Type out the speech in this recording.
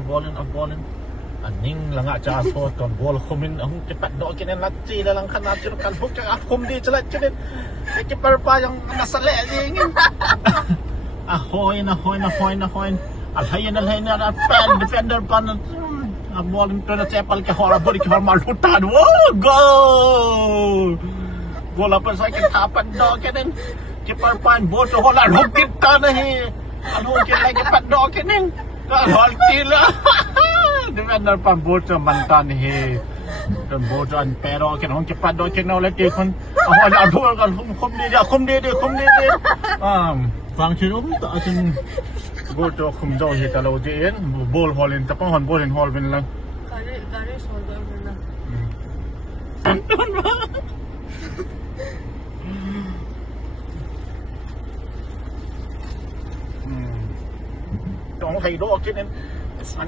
abolin. Aning langak jaso ton bol khumin ang cepat dok kinen laci dalam kan laci kan huk yang akham di celat kinen keeper pa yang nasalek ni ingin ahoy alhayn na pen defender pan abolin tu na cepal ke hora bodi ke hora malutan gol apa sakit tapan dok kinen keeper pan bol tu hola rukit tan hi anu ke lagi pat dok kinen hol tila defender pan bocor mantan he dan bocor pero kan hong cepat dok kena oleh dia kan aduh kan khum dia fang chirum tak akan bocor khum jauh he kalau dia bol holin tapi hon bolin hol ben lang garis hol ben lang Tong thay dok kinen Asyik